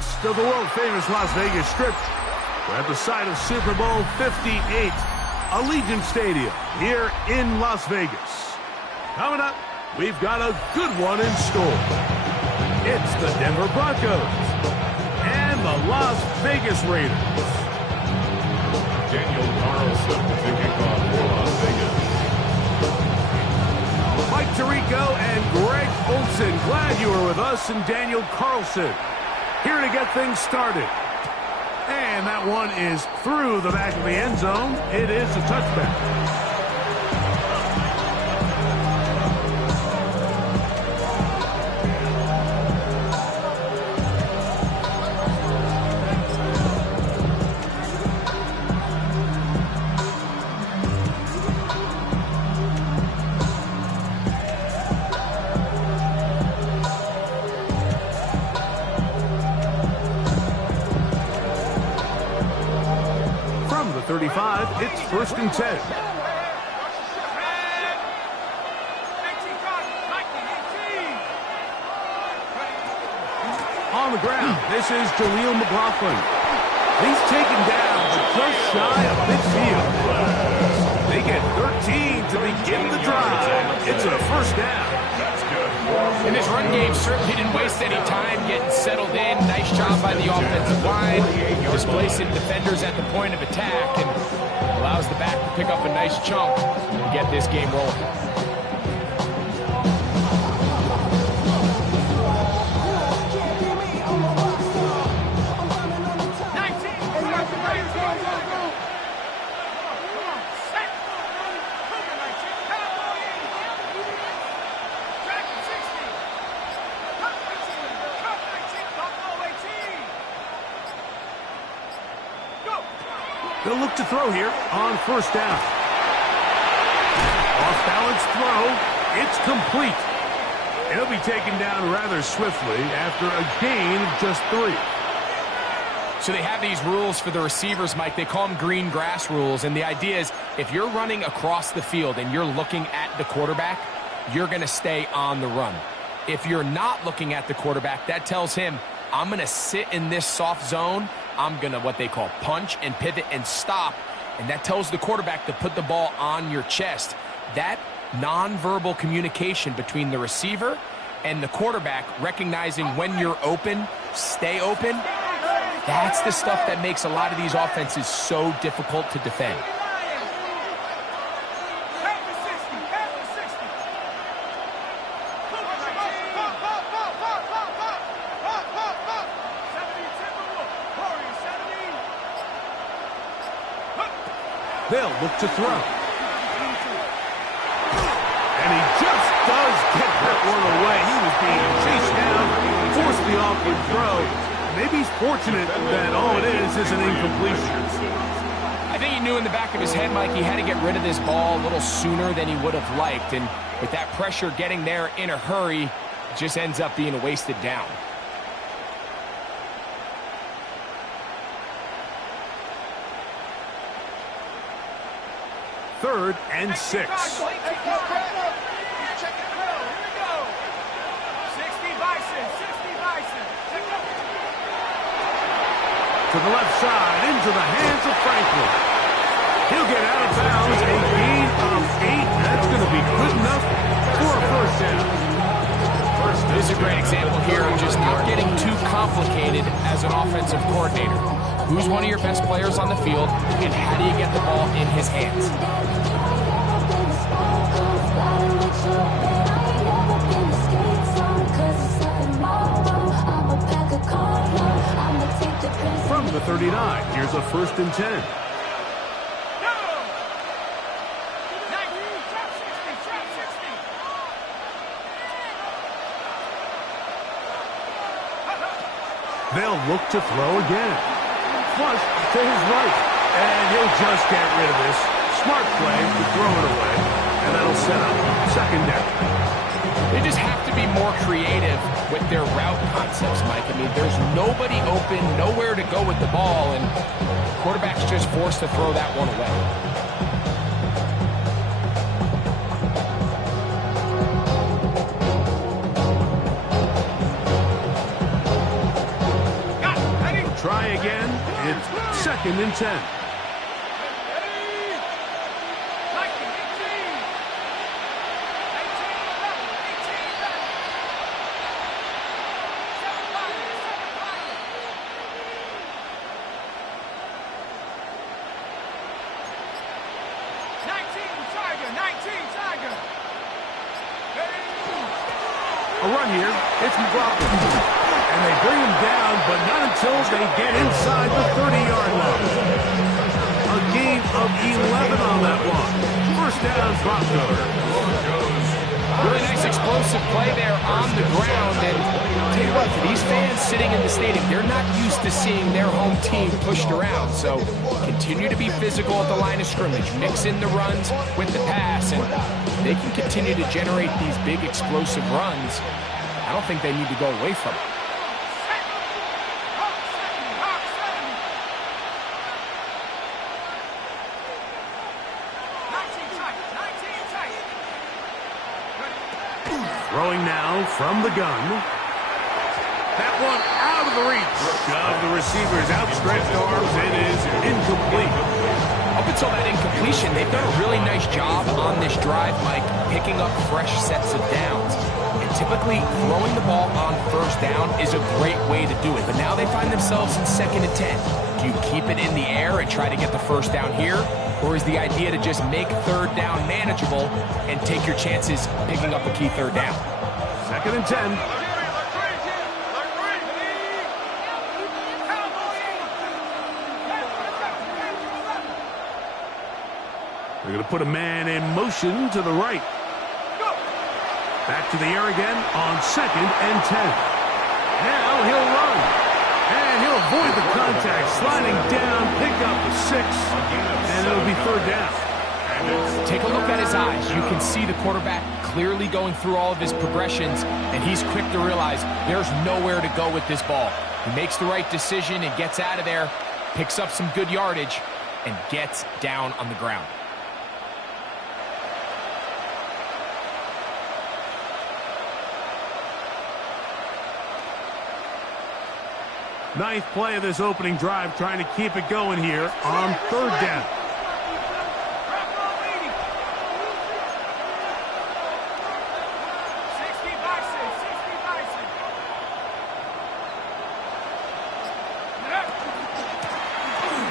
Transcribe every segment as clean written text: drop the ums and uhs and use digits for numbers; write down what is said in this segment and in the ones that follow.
west of the world-famous Las Vegas Strip. We're at the site of Super Bowl 58, Allegiant Stadium here in Las Vegas. Coming up, we've got a good one in store. It's the Denver Broncos and the Las Vegas Raiders. Daniel Carlson with the kickoff for Las Vegas. Mike Tirico and Greg Olson, glad you were with us, and Daniel Carlson here to get things started. And that one is through the back of the end zone. It is a touchback. From the 35, it's 1st and 10. On the ground, this is Jaleel McLaughlin. He's taken down, but just shy of midfield. They get 13 to begin the drive. It's a 1st down. And this run game certainly didn't waste any time getting settled in. Nice job by the offensive line, displacing defenders at the point of attack, and allows the back to pick up a nice chunk and get this game rolling. They'll look to throw here on 1st down. Off-balance throw. It's complete. It'll be taken down rather swiftly after a gain of just 3. So they have these rules for the receivers, Mike. They call them green grass rules. And the idea is if you're running across the field and you're looking at the quarterback, you're going to stay on the run. If you're not looking at the quarterback, that tells him, I'm going to sit in this soft zone. I'm going to what they call punch and pivot and stop. And that tells the quarterback to put the ball on your chest. That nonverbal communication between the receiver and the quarterback, recognizing when you're open, stay open, that's the stuff that makes a lot of these offenses so difficult to defend. They'll look to throw. And he just does get that one away. He was being chased down, forced the awkward throw. Maybe he's fortunate that all it is an incompletion. I think he knew in the back of his head, Mike, he had to get rid of this ball a little sooner than he would have liked. And with that pressure getting there in a hurry, it just ends up being a wasted down. 3rd and 6. To the left side, into the hands of Franklin. He'll get out of bounds, a gain of 8. That's going to be good enough for a 1st down. This is a great example here of just not getting too complicated as an offensive coordinator. Who's one of your best players on the field, and how do you get the ball in his hands? From the 39, here's a 1st and 10. They'll look to throw again. Flush to his right. And he'll just get rid of this. Smart play to throw it away. And that'll set up 2nd down. They just have to be more creative with their route concepts, Mike. I mean, there's nobody open, nowhere to go with the ball, and the quarterback's just forced to throw that one away. try again. It's 2nd and 10. A run here. It's McLaughlin. And they bring him down, but not until they get inside the 30-yard line. A gain of 11 on that one. First down, Broncos. Really nice explosive play there on the ground. And tell you what, for these fans sitting in the stadium, they're not used to seeing their home team pushed around. So continue to be physical at the line of scrimmage. Mix in the runs with the pass, and they can continue to generate these big explosive runs. I don't think they need to go away from it. Throwing now from the gun. That one out of the reach of the receiver's outstretched arms. It is incomplete. Up until that incompletion, they've done a really nice job on this drive, Mike, picking up fresh sets of downs. And typically, throwing the ball on first down is a great way to do it. But now they find themselves in 2nd and 10. Do you keep it in the air and try to get the first down here? Or is the idea to just make 3rd down manageable and take your chances picking up a key 3rd down? 2nd and 10. They're going to put a man in motion to the right. Back to the air again on 2nd and 10. Now he'll run. And he'll avoid the contact. Sliding down, pick up the 6. And it'll be 3rd down. Take a look at his eyes. You can see the quarterback clearly going through all of his progressions, and he's quick to realize there's nowhere to go with this ball. He makes the right decision and gets out of there, picks up some good yardage, and gets down on the ground. Ninth play of this opening drive, trying to keep it going here on 3rd down.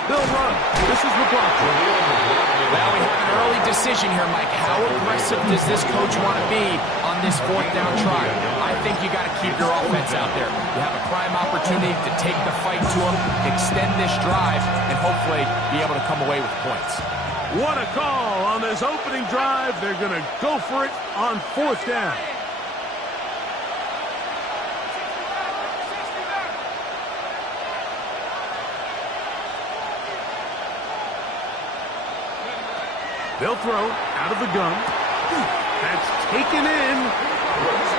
They'll run. This is McLaughlin. Well, we have an early decision here, Mike. How aggressive does this coach want to be on this 4th down try? I think you got to keep your offense out there. You have a prime opportunity to take the fight to them, extend this drive, and hopefully be able to come away with points. What a call on this opening drive. They're going to go for it on 4th down. They'll throw out of the gun. That's taken in.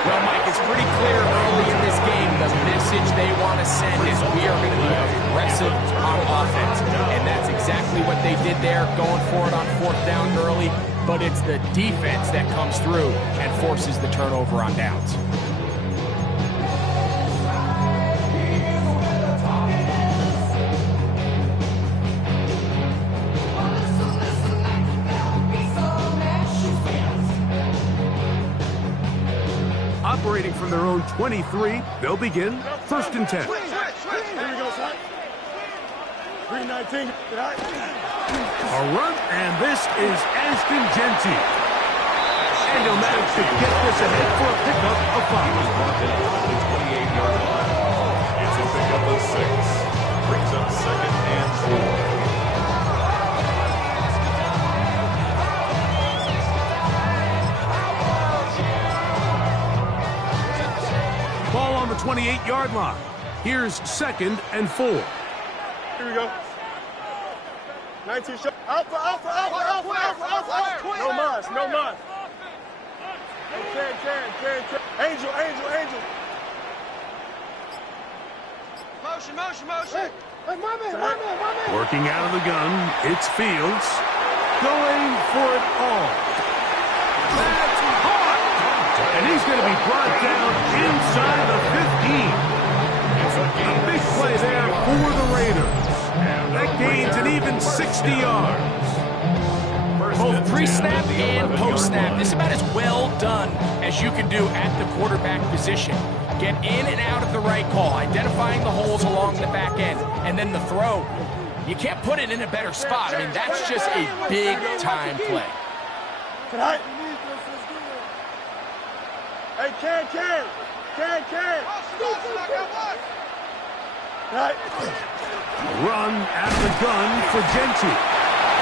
Well, Mike, it's pretty clear early in this game the message they want to send is we are going to be aggressive on offense. And that's exactly what they did there, going for it on 4th down early. But it's the defense that comes through and forces the turnover on downs. Operating from their own 23, they'll begin 1st and 10. Here we go, son. 319. A run, and this is Ashton Genty. And he'll manage to get this ahead for a pickup of 5. It's a pickup of 6. Brings up 2nd and 4. Ball on the 28-yard line. Here's 2nd and 4. Here we go. 19 shot. Alpha. No mas. Can. Angel. Motion. Hey, my man. Working out of the gun, it's Fields. Going for it all. That's hard. And he's going to be brought down inside the 15. A big play there for the 160 yards. Both pre-snap and post-snap, this is about as well done as you can do at the quarterback position. Get in and out of the right call, identifying the holes along the back end, and then the throw. You can't put it in a better spot. I mean, that's just a big-time play. Hey, Ken. Run out of the gun for Genti.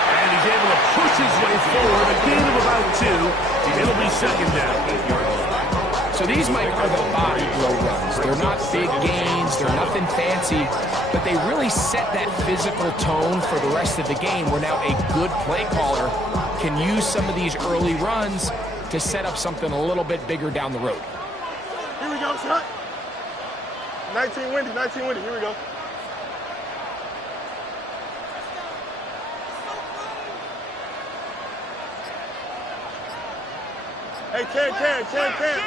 And he's able to push his way forward. A gain of about 2. It'll be second down. So these, Mike, are the body blow runs. They're not big gains. They're nothing fancy. But they really set that physical tone for the rest of the game where now a good play caller can use some of these early runs to set up something a little bit bigger down the road. Here we go, son. 19 windy. Here we go. Hey, Ken.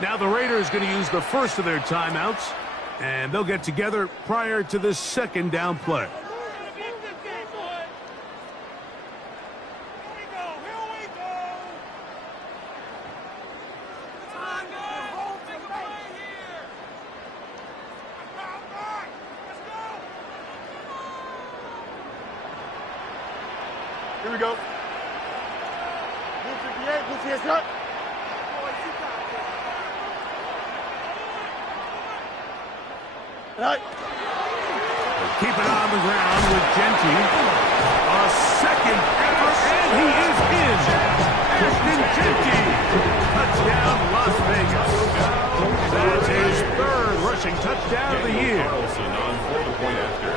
Now the Raiders going to use the first of their timeouts, and they'll get together prior to the second down play. Here we go. Blue 58, Blue 58, cut. Right. Keep it on the ground with Genti. A second effort, and he is in. Christian Genti. Touchdown, Las Vegas. That's his third rushing touchdown of the year. Carlson on for the point after.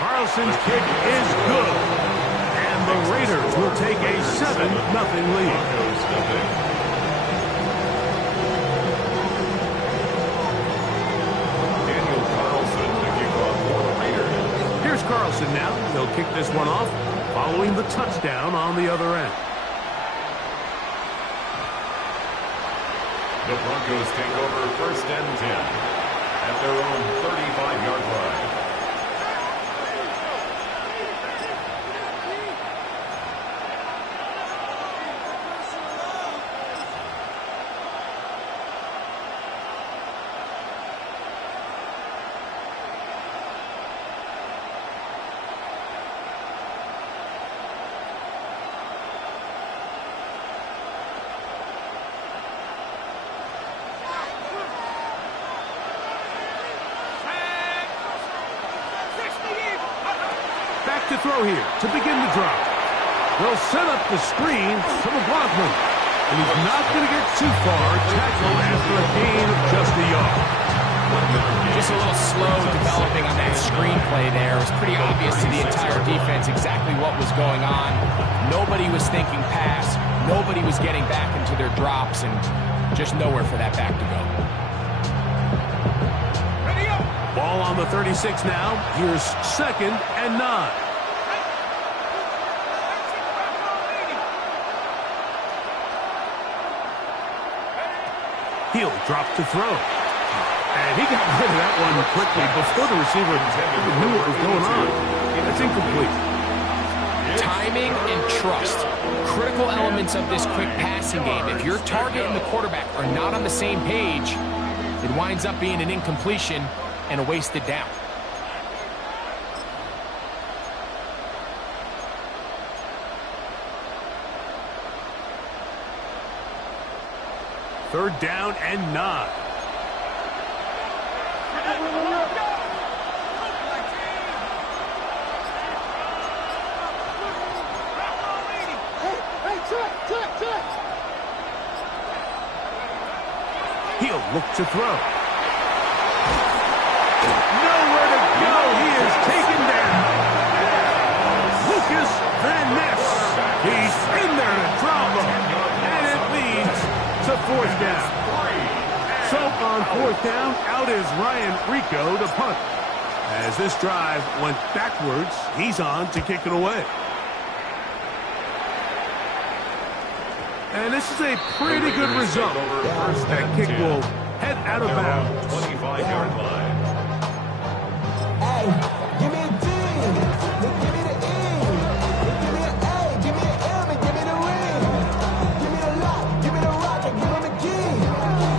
Carlson's kick is good, and the Raiders will take a 7-0 lead. Daniel Carlson to kick off for the Raiders. Here's Carlson now. He'll kick this one off following the touchdown on the other end. The Broncos take over 1st and 10 at their own 35-yard line. To throw here to begin the drop. They'll set up the screen to McLaughlin. And he's not going to get too far. Tackle after a gain of just a yard. Just a little slow developing on that screenplay there. It was pretty obvious to the entire defense exactly what was going on. Nobody was thinking pass. Nobody was getting back into their drops, and just nowhere for that back to go. Ball on the 36 now. Here's 2nd and 9. He'll drop to throw. And he got rid of that one quickly before the receiver even knew what was going on. That's incomplete. Timing and trust. Critical elements of this quick passing game. If your target and the quarterback are not on the same page, it winds up being an incompletion and a wasted down. Third down and 9. He'll look to throw. Nowhere to go. He is taken down. Lucas Van Ness. He's in there to drop him. And it leads to 4th down. So on 4th down, out is Ryan Rico to punt. As this drive went backwards, he's on to kick it away. And this is a pretty good result. That kick will head out of bounds. 25-yard line. Hey, give me a D. Give me the E. Give me an A. Give me an M. And give me the ring. Give me the lock. Give me the rock. And give me the key.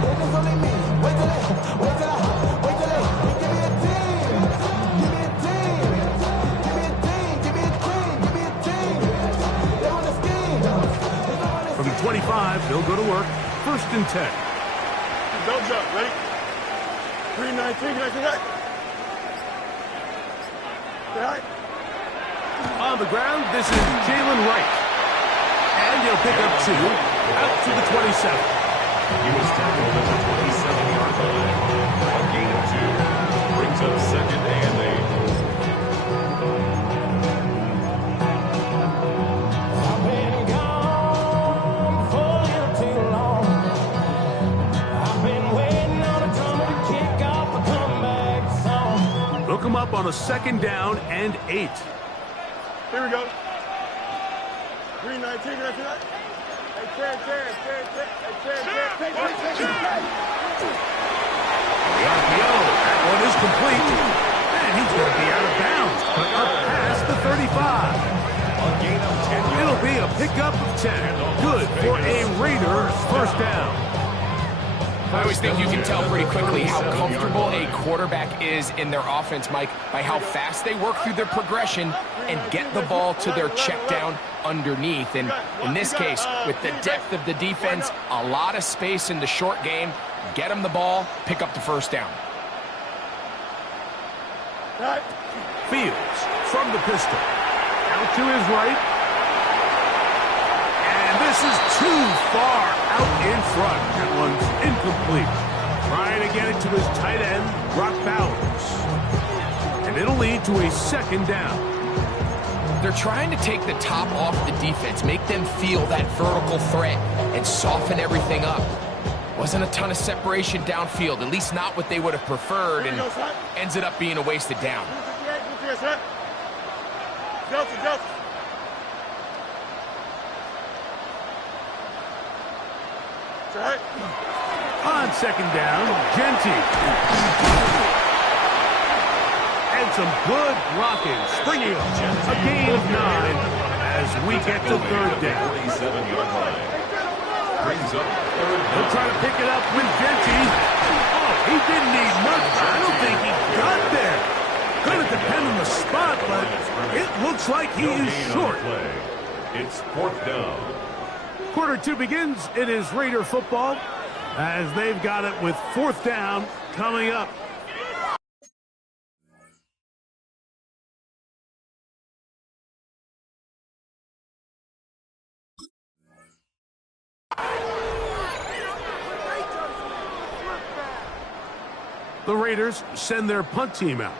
If it's only me, wait till they. Give me a team. Give me a team. Give me a team. Give me a team. Give me a team. They want a scheme. From the 25, they'll go to work. First and 10. Don't jump. Ready? 3-19. Can I see that? Right. On the ground, this is Jalen Wright. And he'll pick up 2 out to the 27. He was tackled at the 27-yard line. A gain of 2 brings up second and 8. I've been gone for a little too long. I've been waiting on a drummer to kick off a comeback song. Look him up on a second down and 8. Here we go. 3-19. Can I see that? Hey, Terry. The RPO, that one is complete. And he's going to be out of bounds, but up past the 35. A gain of 10 yards. It'll be a pickup of 10. Good for a Raider first down. I always think you can tell pretty quickly how comfortable a quarterback is in their offense, Mike, by how fast they work through their progression and get the ball to their check down underneath. And in this case, with the depth of the defense, a lot of space in the short game, get them the ball, pick up the first down. Fields from the pistol. Out to his right. And this is too far out in front. That one's incomplete. Trying to get it to his tight end, Brock Bowers. And it'll lead to a second down. They're trying to take the top off the defense, make them feel that vertical threat, and soften everything up. Wasn't a ton of separation downfield, at least not what they would have preferred, and ended up being a wasted down. Joseph. On second down, Genty. And some good blocking. Springing up. A gain of 9 as we get to third down. 47-yard line. Brings up third down. He'll try to pick it up with Genty. Oh, he didn't need much. I don't think he got there. Going to depend on the spot, but it looks like he is short. It's fourth down. Quarter 2 begins. It is Raider football as they've got it with fourth down coming up. The Raiders send their punt team out.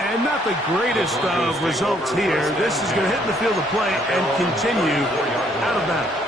And not the greatest of results here. This is going to hit the field of play and continue out of bounds.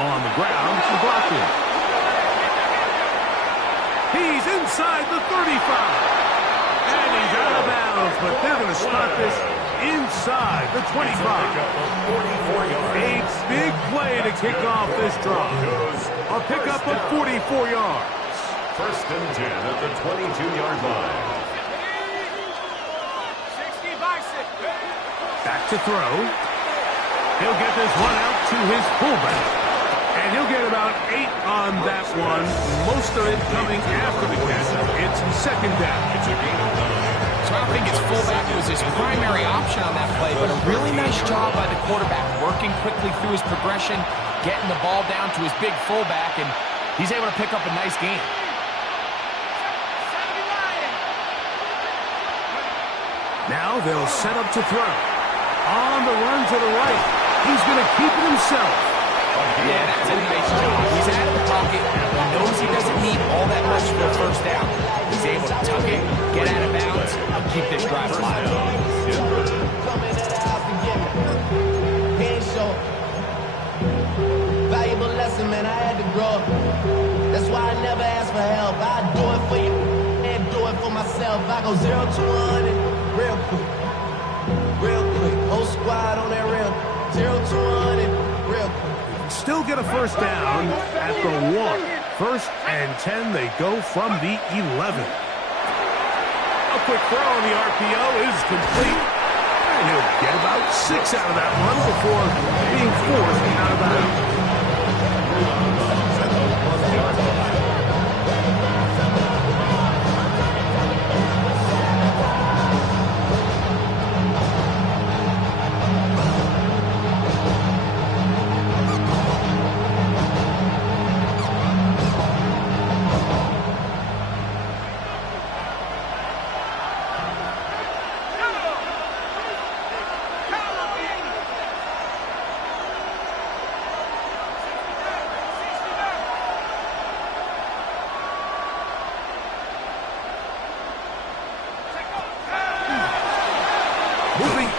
On the ground, blocking. He's inside the 35. And he's out of bounds, but they're going to spot this inside the 25. A big play to kick off this drive. A pickup of 44 yards. First and 10 at the 22-yard line. Back to throw. He'll get this one out to his fullback. And he'll get about 8 on that one. Most of it coming after the catch. It's second down. It's a gain of 9. So I don't think his fullback was his primary option on that play, but a really nice job by the quarterback, working quickly through his progression, getting the ball down to his big fullback, and he's able to pick up a nice gain. Now they'll set up to throw. On the run to the right. He's going to keep it himself. Yeah, that's a nice job. He's out of the pocket. He knows he doesn't need all that much for a first down. He's able to tuck it, get out of bounds, and keep this drive alive. Valuable lesson, man. I had to grow up. That's why I never ask for help. I do it for you and do it for myself. I go 0 to 100 real quick. Real quick. Whole squad on that real. 0 to 100 real quick. Still get a first down at the 1. 1st and 10, they go from the 11. A quick throw on the RPO is complete. And he'll get about 6 out of that one before being forced out of bounds.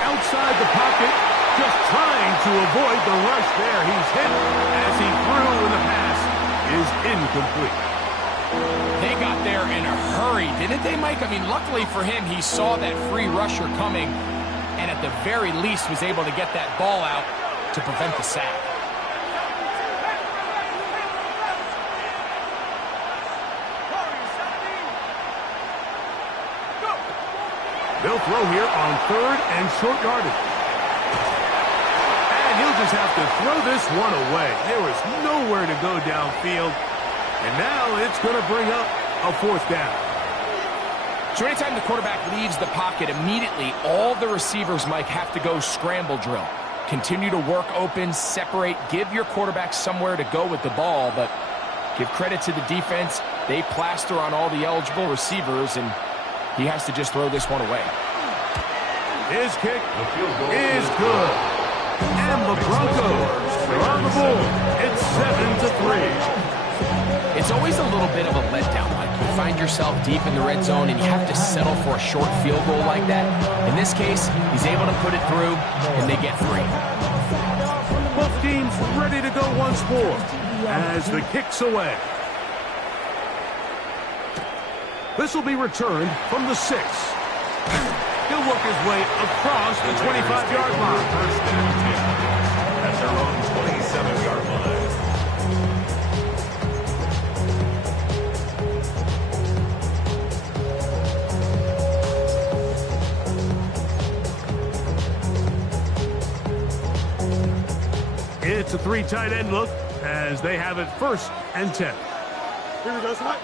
Outside the pocket, just trying to avoid the rush there. He's hit as he threw, and the pass is incomplete. They got there in a hurry, didn't they, Mike? I mean, luckily for him, he saw that free rusher coming, and at the very least was able to get that ball out to prevent the sack. They'll throw here on 3rd and short yardage. And he'll just have to throw this one away. There was nowhere to go downfield. And now it's going to bring up a 4th down. So anytime the quarterback leaves the pocket, immediately all the receivers, Mike, have to go scramble drill. Continue to work open, separate, give your quarterback somewhere to go with the ball. But give credit to the defense. They plaster on all the eligible receivers, and he has to just throw this one away. His kick is good. And the Broncos are on the board. It's 7-3. It's always a little bit of a letdown, Mike. You find yourself deep in the red zone, and you have to settle for a short field goal like that. In this case, he's able to put it through, and they get 3. Both teams ready to go once more as the kick's away. This will be returned from the 6. He'll work his way across the 25-yard line. First and 10 at their own 27-yard line. It's a 3 tight end look as they have it 1st and 10. Here we go, Scott.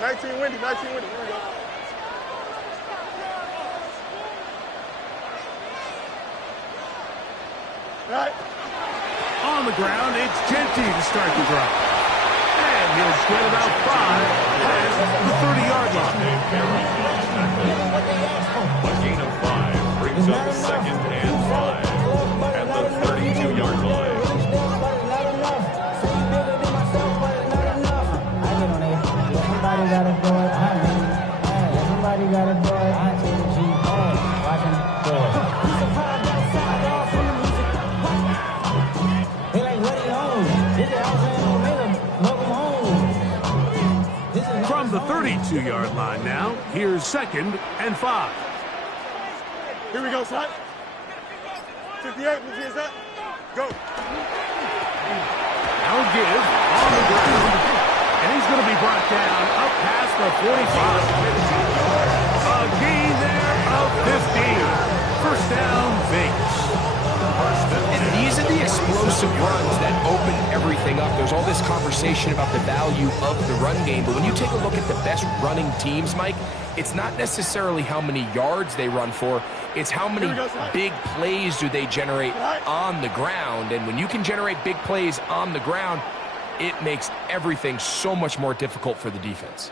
19 windy, 19 windy. Here we go. All right. On the ground, it's Genty to start the drive. And he'll get about 5 past the 30-yard line. A gain of 5 brings up 2nd and 5 at the 32-yard line. Somebody gotta do it. Somebody gotta do it. I see the G. Watch him do it. He like, what are you on? This is Alabama Omega. Welcome home. From the 32-yard line now, here's 2nd and 5. Here we go, Scott. 58, we see that. Go. Now give on the ground. And he's going to be brought down up past the 45. A gain there of 15. First down, Vegas. And these are the explosive runs that open everything up. There's all this conversation about the value of the run game, but when you take a look at the best running teams, Mike, it's not necessarily how many yards they run for, it's how many big plays do they generate on the ground. And when you can generate big plays on the ground, it makes everything so much more difficult for the defense.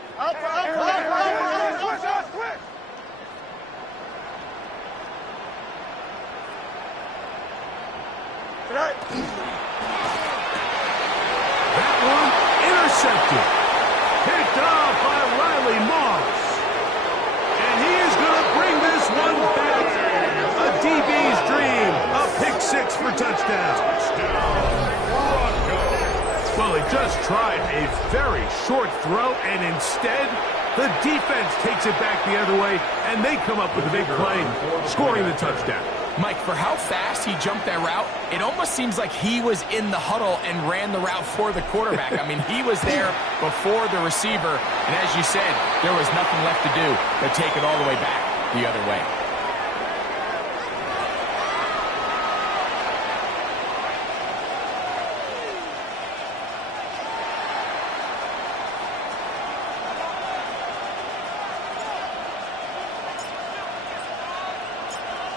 That one intercepted. Picked off by Riley Moss. And he is going to bring this one back. A DB's dream. A pick six for touchdown. Well, he just tried a very short throw, and instead, the defense takes it back the other way, and they come up with a big play, scoring the touchdown. Mike, for how fast he jumped that route, it almost seems like he was in the huddle and ran the route for the quarterback. I mean, he was there before the receiver, and as you said, there was nothing left to do but take it all the way back the other way.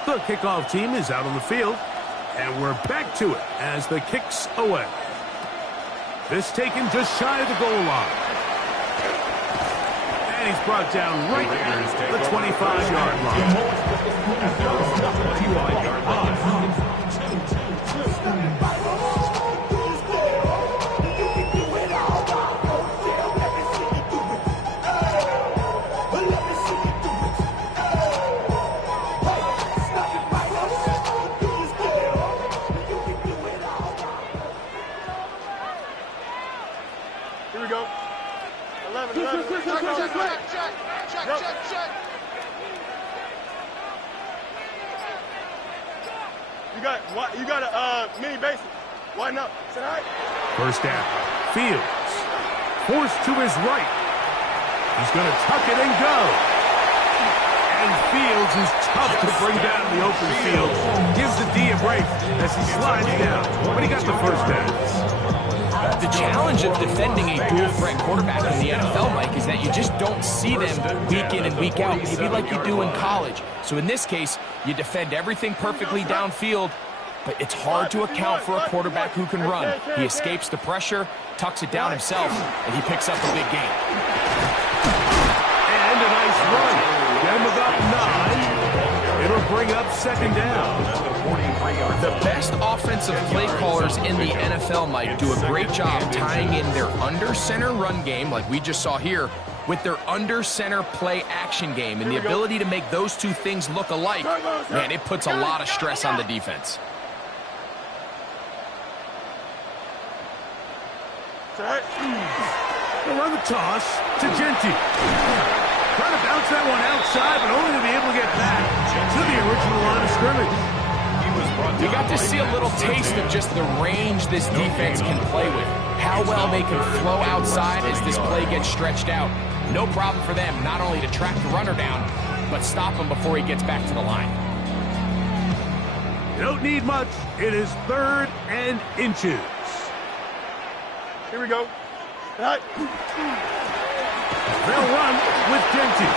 The kickoff team is out on the field, and we're back to it as the kick's away. This taken just shy of the goal line. And he's brought down right at the 25-yard line. At their 25-yard line. Here we go. 11. Check. You got a mini basic. Why not? Sit high. First down. Fields. Forced to his right. He's going to tuck it and go. And Fields is tough to bring down in the open field. Gives the D a break as he slides down. But he got the first down. The challenge of defending a dual-threat quarterback in the NFL, Mike, is that you just don't see them week in and week out, maybe like you do in college. So in this case, you defend everything perfectly downfield, but it's hard to account for a quarterback who can run. He escapes the pressure, tucks it down himself, and he picks up a big gain. And a nice run. Get him about 9. It'll bring up second down. The best offensive play callers in the NFL, Mike, do a great job tying in their under-center run game, like we just saw here, with their under-center play action game. And the ability to make those two things look alike, man, it puts a lot of stress on the defense. They'll run the toss to Genty. Trying to bounce that one outside, but only to be able to get back to the original line of scrimmage. We got to see a little taste of just the range this defense can play with. How well they can flow outside as this play gets stretched out. No problem for them not only to track the runner down, but stop him before he gets back to the line. Don't need much. It is 3rd and inches. Here we go. Right. They'll run with Genty.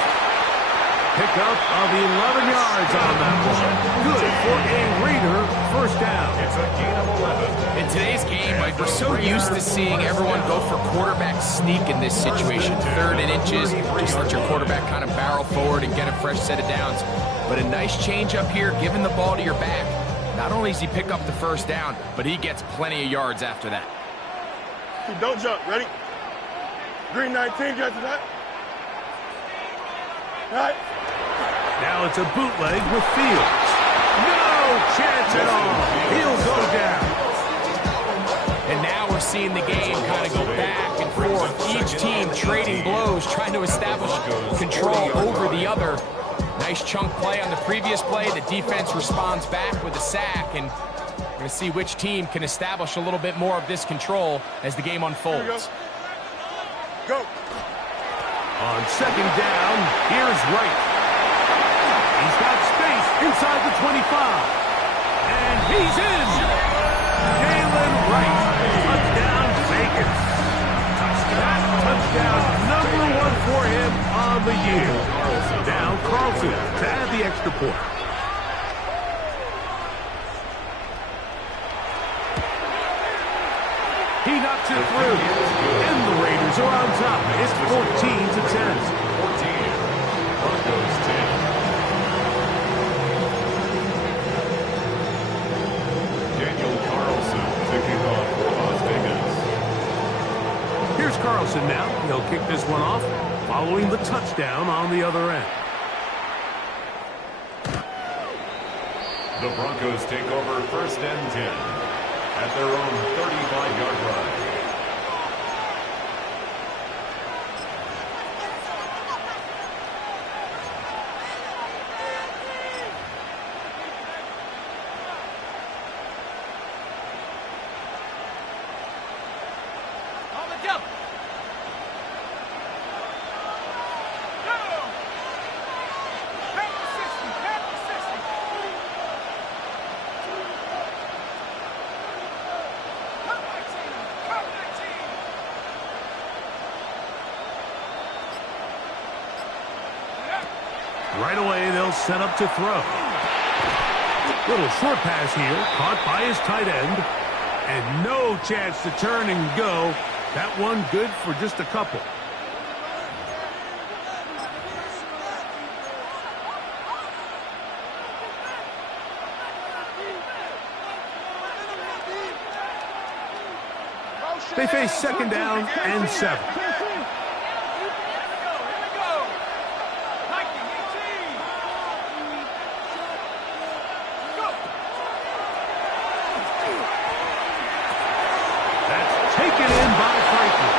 Pick up of 11 yards on that one. Good for a Raider first down. It's a gain of 11. In today's game, Mike, we're so used to seeing everyone go for quarterback sneak in this situation. 3rd and inches, just let your quarterback kind of barrel forward and get a fresh set of downs. But a nice change up here, giving the ball to your back. Not only does he pick up the first down, but he gets plenty of yards after that. Don't jump. Ready? Green 19, get to that. Right. Now it's a bootleg with Fields. No chance at all. He'll go down. And now we're seeing the game kind of go back and forth. Each team trading blows, trying to establish control over the other. Nice chunk play on the previous play. The defense responds back with a sack, and we're going to see which team can establish a little bit more of this control as the game unfolds. Go. On second down, here's Wright. He's got space inside the 25. And he's in. Jalen Wright. Touchdown Vegas. Touchdown number 1 for him on on the year. Now Carlson to add the extra point. He knocks it through. And the Raiders are on top. It's 14-10. 14. Broncos 10. Daniel Carlson to kick off for Las Vegas. Here's Carlson now. He'll kick this one off following the touchdown on the other end. The Broncos take over 1st and 10 at their own 35-yard line. Right away, they'll set up to throw. Little short pass here, caught by his tight end. And no chance to turn and go. That one good for just a couple. They face 2nd down and 7. Taken in by Franklin.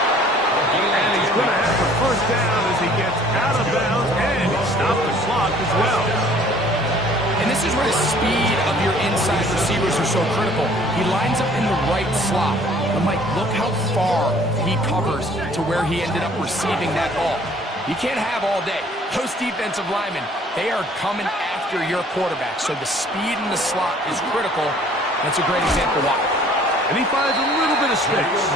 And he's going to have the 1st down as he gets out of bounds, and he stopped the clock as well. And this is where the speed of your inside receivers are so critical. He lines up in the right slot. But Mike, look how far he covers to where he ended up receiving that ball. You can't have all day. Those defensive linemen, they are coming after your quarterback. So the speed in the slot is critical. That's a great example why. And he finds a little bit of space.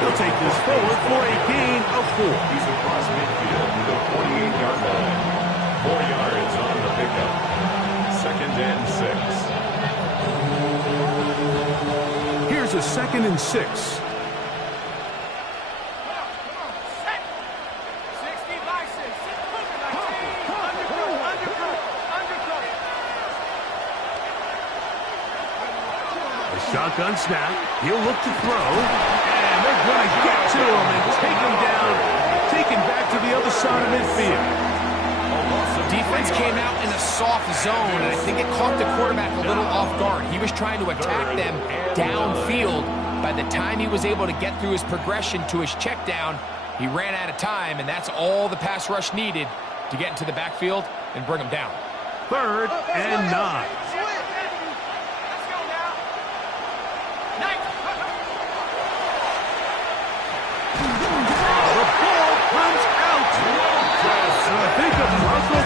He'll take this forward for a gain of 4. He's across midfield to the 48-yard line. 4 yards on the pickup. 2nd and 6. Here's a 2nd and 6. Shotgun snap. He'll look to throw. And they're going to get to him and take him down. Taken back to the other side of midfield. Defense came out in a soft zone, and I think it caught the quarterback a little off guard. He was trying to attack them downfield. By the time he was able to get through his progression to his check down, he ran out of time, and that's all the pass rush needed to get into the backfield and bring him down. 3rd and 9.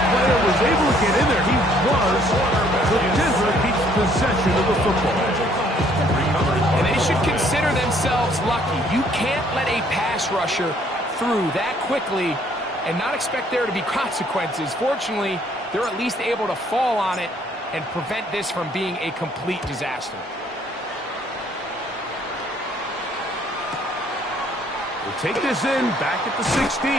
Player was able to get in there. He was. But Denver keeps possession of the football. And they should consider themselves lucky. You can't let a pass rusher through that quickly and not expect there to be consequences. Fortunately, they're at least able to fall on it and prevent this from being a complete disaster. We'll take this in back at the 16.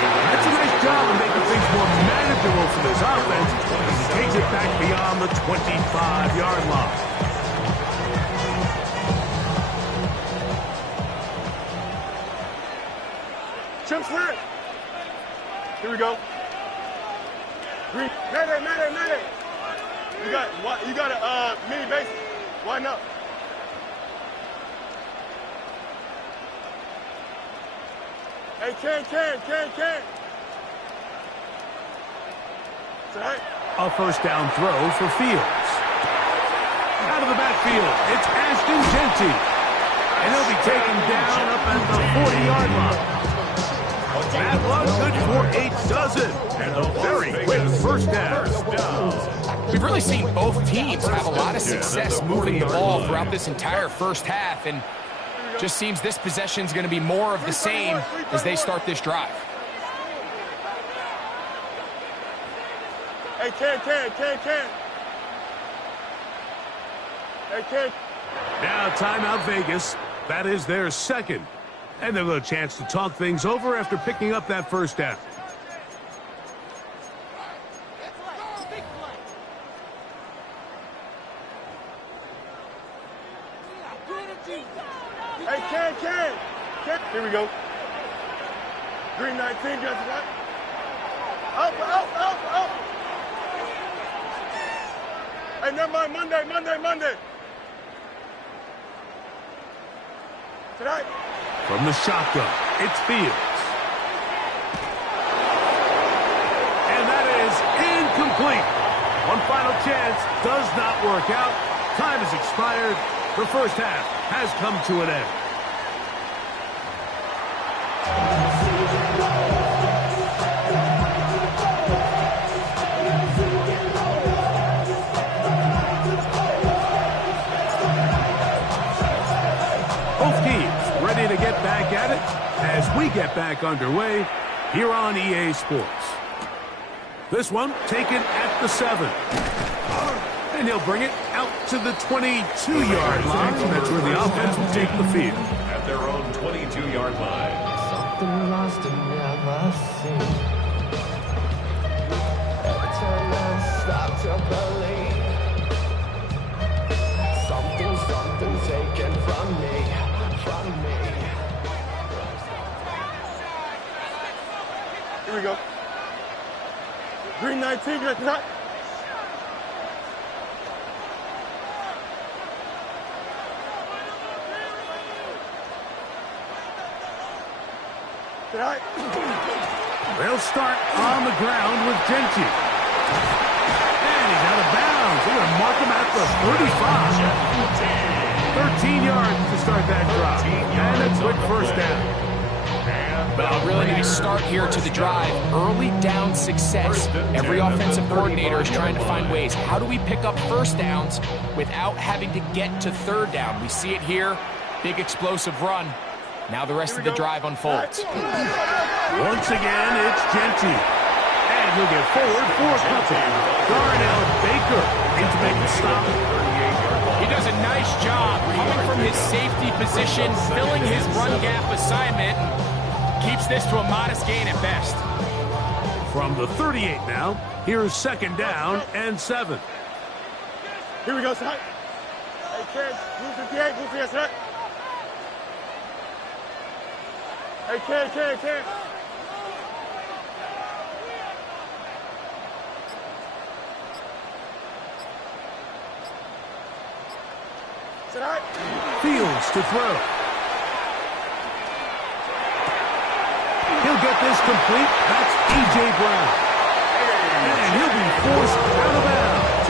That's a nice job of making things more manageable for this offense as he takes it back beyond the 25-yard line. Chimp swear. Here we go. Green. Mayday. You got a mini base. Why not? Hey, Ken. Say. A 1st down throw for Fields. Out of the backfield, it's Ashton Genty. And he'll be taken down up at the 40-yard line. That was good for a dozen. And a very quick 1st down. We've really seen both teams have a lot of success moving the ball throughout this entire 1st half, and just seems this possession is going to be more of the same as they start this drive. Hey, Ken. Hey, Ken. Now timeout Vegas. That is their second. And they'll get a chance to talk things over after picking up that first down. Hey, Ken. Here we go. Green 19, guess what? Up. Hey, never mind, Monday. Tonight. From the shotgun, it's Fields. And that is incomplete. One final chance does not work out. Time has expired. The first half has come to an end. Both teams ready to get back at it as we get back underway here on EA Sports. This one taken at the 7. And he'll bring it out to the 22-yard line. That's where the offense will take the field. At their own 22-yard line. Something lost and never seen. Every time I stop to believe, something taken from me. Here we go. Green 19, guess what? Tonight. They'll start on the ground with Genty. And he's out of bounds. They're going to mark him at the 35. 13 yards to start that drive. And a quick first down. But a really nice start here to the drive. Early down success. Every offensive coordinator is trying to find ways. How do we pick up first downs without having to get to third down? We see it here. Big explosive run. Now the rest of the drive unfolds. Once again, it's Genty. And he'll get forward for a couple. Darnell Baker in to make the stop. He does a nice job coming from his safety position, filling his run gap assignment, keeps this to a modest gain at best. From the 38 now, here's second down and 7. Here we go, son. Hey, kids, blue 58, blue 58, son. Hey, kid. Tonight. Fields to throw. He'll get this complete. That's A.J. Brown. And he'll be forced out of bounds.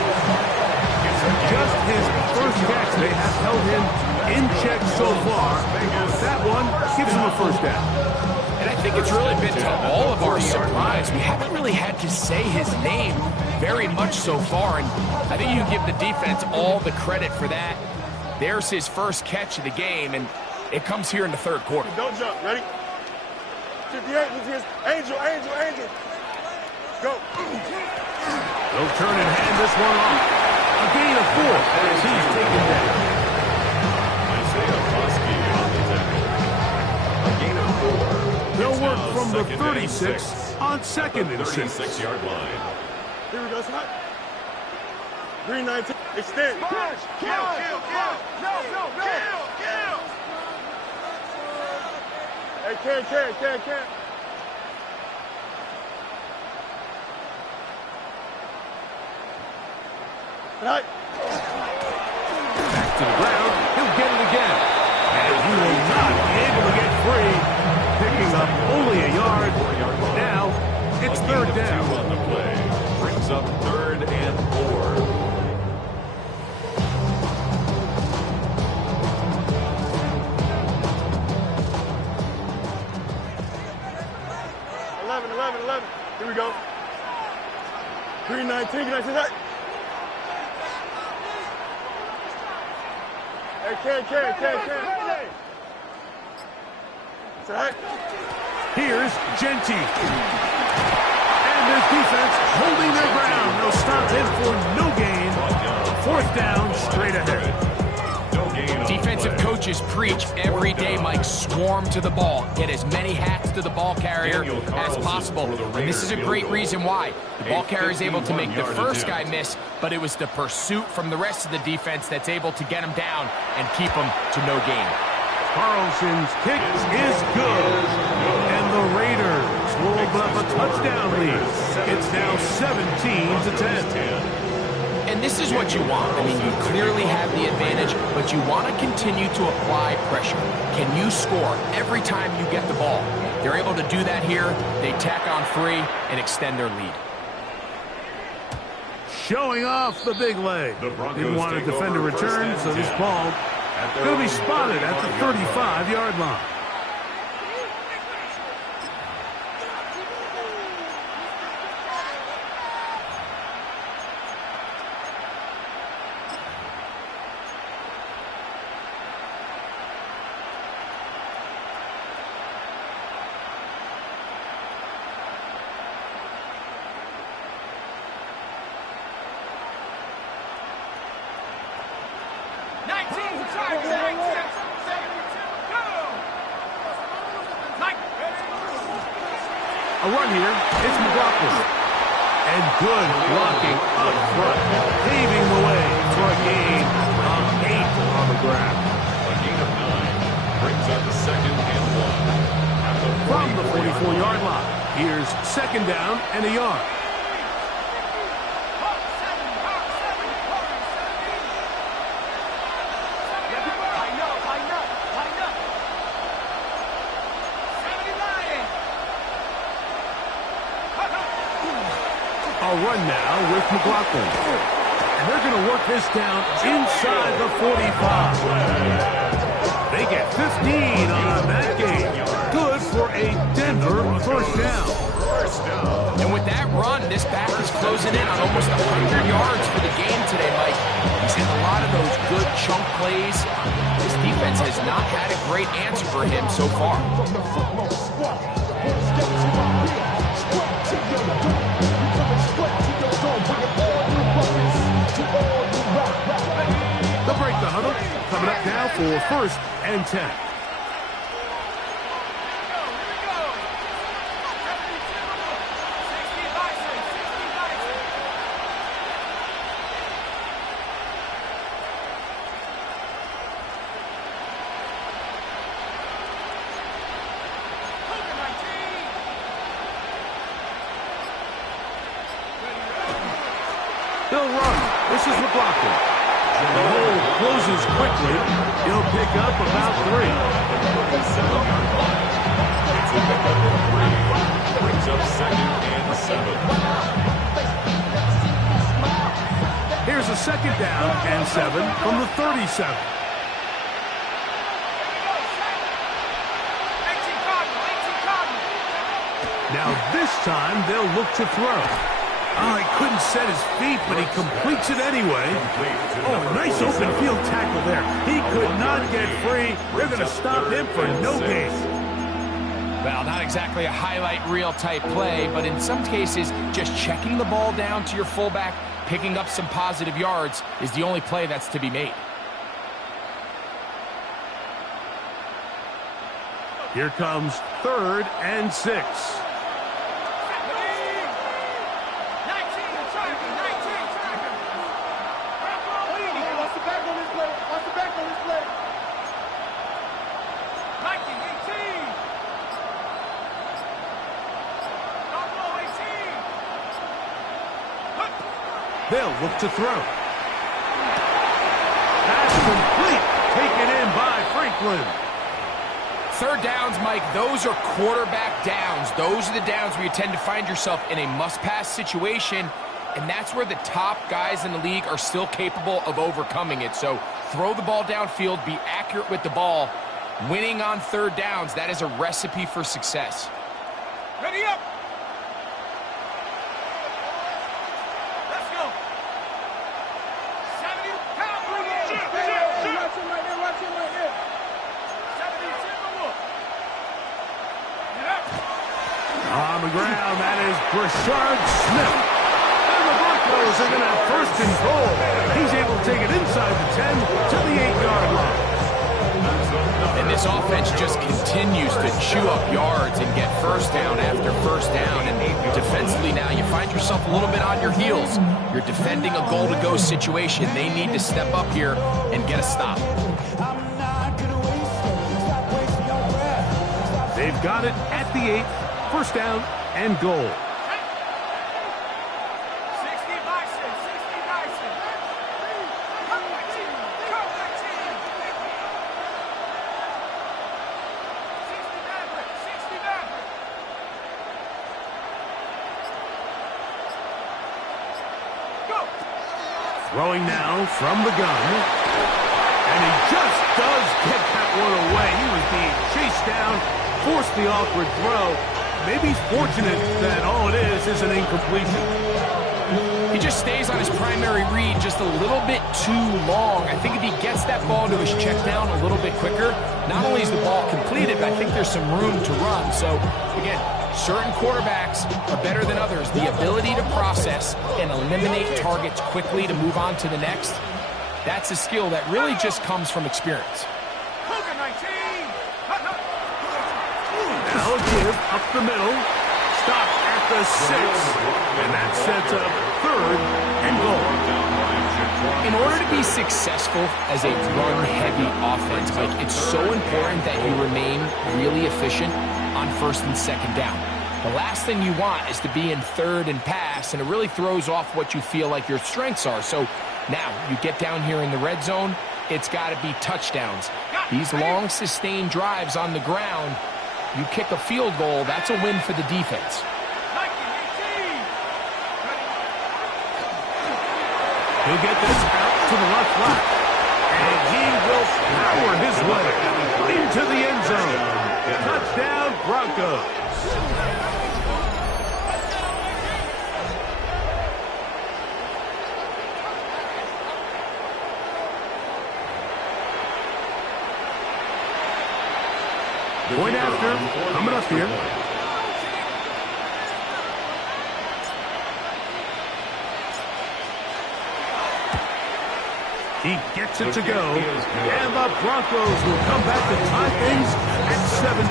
Just his first catch. They have held him in check so far. That one gives him a first down. And I think it's really been to all of our surprise. We haven't really had to say his name very much so far, and I think you can give the defense all the credit for that. There's his first catch of the game, and it comes here in the third quarter. Don't jump. Ready? 58, Angel. Go. They'll turn and hand this one off. A gain of 4 as he's taken down. They'll work from the 36 on second and 6. 36-yard line. Here we go, son. Green 19. Extend. Kill. No. Hey, can. Tonight. Back to the ground. He'll get it again. And he will not be able to get free. Picking up only a yard. Now, it's third down. On the play. Brings up 3rd and 4. 11. Here we go. Green 19, can I see that? Hey, can. Is that? Here's Genty. And this defense holding their ground. They'll stop him for no gain. Fourth down, straight ahead. Defensive coaches preach every day, Mike, swarm to the ball. Get as many hats to the ball carrier as possible. And this is a great reason why. The ball carrier is able to make the first guy miss, but it was the pursuit from the rest of the defense that's able to get him down and keep him to no gain. Carlson's kick is good. And the Raiders will open up a touchdown lead. It's now 17-10. And this is what you want. I mean, you clearly have the advantage, but you want to continue to apply pressure. Can you score every time you get the ball? They're able to do that here. They tack on 3 and extend their lead. Showing off the big leg. Didn't want to defend a return, so this ball going to be spotted at the 35-yard line. A run here, it's McLaughlin. And good blocking up front, paving the way for a gain of 8 on the ground. A gain of 9 brings up the 2nd and 1. From the 44-yard line, here's 2nd down and a yard. A run now with McLaughlin. And they're going to work this down inside the 45. They get 15 on that game. Good for a Denver first down. And with that run, this back is closing in on almost 100 yards for the game today, Mike. He's had a lot of those good chunk plays. This defense has not had a great answer for him so far. They'll break the huddle. Coming up now for 1st and 10. They'll run. This is McLaughlin. The hole closes quickly. He'll pick up about 3. It's a pickup of 3. Brings up 2nd and 7. Here's a 2nd down and 7 from the 37. Now this time they'll look to throw. Oh, he couldn't set his feet, but he completes it anyway. Oh, nice open field tackle there. He could not get free. They're going to stop him for no gain. Well, not exactly a highlight reel type play, but in some cases, just checking the ball down to your fullback, picking up some positive yards is the only play that's to be made. Here comes 3rd and 6. They'll look to throw. That's complete. Taken in by Franklin. 3rd downs, Mike, those are quarterback downs. Those are the downs where you tend to find yourself in a must-pass situation, and that's where the top guys in the league are still capable of overcoming it. So throw the ball downfield, be accurate with the ball. Winning on 3rd downs, that is a recipe for success. Ready up. On the ground, that is Rashard Smith. And the Broncos are going to have first and goal. He's able to take it inside the 10 to the 8-yard line. And this offense just continues to chew up yards and get first down after first down. And defensively now, you find yourself a little bit on your heels. You're defending a goal-to-go situation. They need to step up here and get a stop. They've got it at the 8, first down and goal. Throwing now from the gun. And he just does get that one away. He was being chased down, forced the awkward throw. Maybe he's fortunate that all it is an incompletion. He just stays on his primary read just a little bit too long. I think if he gets that ball to his check down a little bit quicker, not only is the ball completed, but I think there's some room to run. So, again, certain quarterbacks are better than others. The ability to process and eliminate targets quickly to move on to the next, that's a skill that really just comes from experience. Now a give up the middle. Stop at the 6. And that sets up third and goal. In order to be successful as a run-heavy offense, Mike, it's so important that you remain really efficient on first and second down. The last thing you want is to be in third and pass, and it really throws off what you feel like your strengths are. So now you get down here in the red zone, it's got to be touchdowns. These long, sustained drives on the ground, you kick a field goal, that's a win for the defense. He'll get this out to the left flat. And he will power his way into the end zone. Touchdown, Broncos. Point after, coming up here. He gets it to go, and the Broncos will come back to tie things at 17.